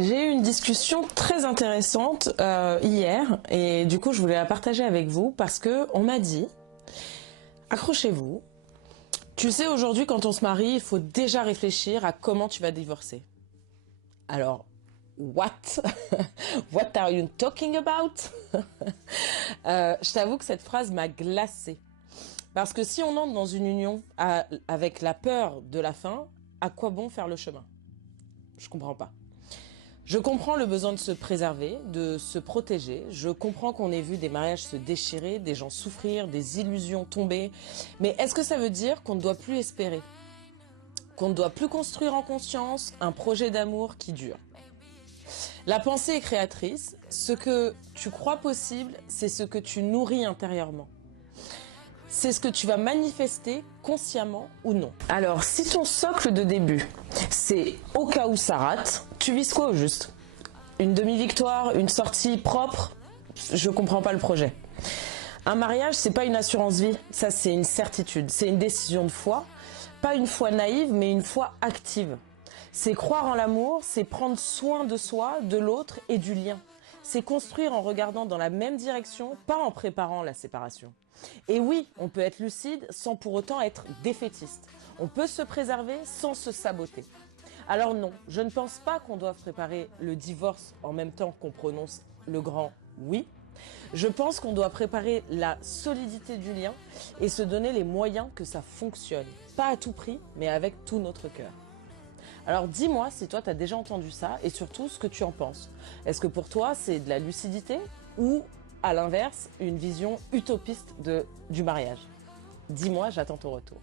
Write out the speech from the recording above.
J'ai eu une discussion très intéressante hier et du coup je voulais la partager avec vous parce que on m'a dit, accrochez-vous, tu sais aujourd'hui quand on se marie il faut déjà réfléchir à comment tu vas divorcer. Alors, what? What are you talking about? Je t'avoue que cette phrase m'a glacée. Parce que si on entre dans une union avec la peur de la fin, à quoi bon faire le chemin? Je comprends pas. Je comprends le besoin de se préserver, de se protéger. Je comprends qu'on ait vu des mariages se déchirer, des gens souffrir, des illusions tomber. Mais est-ce que ça veut dire qu'on ne doit plus espérer? Qu'on ne doit plus construire en conscience un projet d'amour qui dure? La pensée est créatrice. Ce que tu crois possible, c'est ce que tu nourris intérieurement. C'est ce que tu vas manifester consciemment ou non. Alors, si ton socle de début, c'est au cas où ça rate, tu vises quoi au juste? Une demi-victoire, une sortie propre? Je comprends pas le projet. Un mariage, c'est pas une assurance vie, ça c'est une certitude, c'est une décision de foi, pas une foi naïve, mais une foi active. C'est croire en l'amour, c'est prendre soin de soi, de l'autre et du lien. C'est construire en regardant dans la même direction, pas en préparant la séparation. Et oui, on peut être lucide sans pour autant être défaitiste. On peut se préserver sans se saboter. Alors non, je ne pense pas qu'on doive préparer le divorce en même temps qu'on prononce le grand oui. Je pense qu'on doit préparer la solidité du lien et se donner les moyens que ça fonctionne. Pas à tout prix, mais avec tout notre cœur. Alors dis-moi si toi tu as déjà entendu ça et surtout ce que tu en penses. Est-ce que pour toi c'est de la lucidité ou à l'inverse une vision utopiste du mariage? Dis-moi, j'attends ton retour.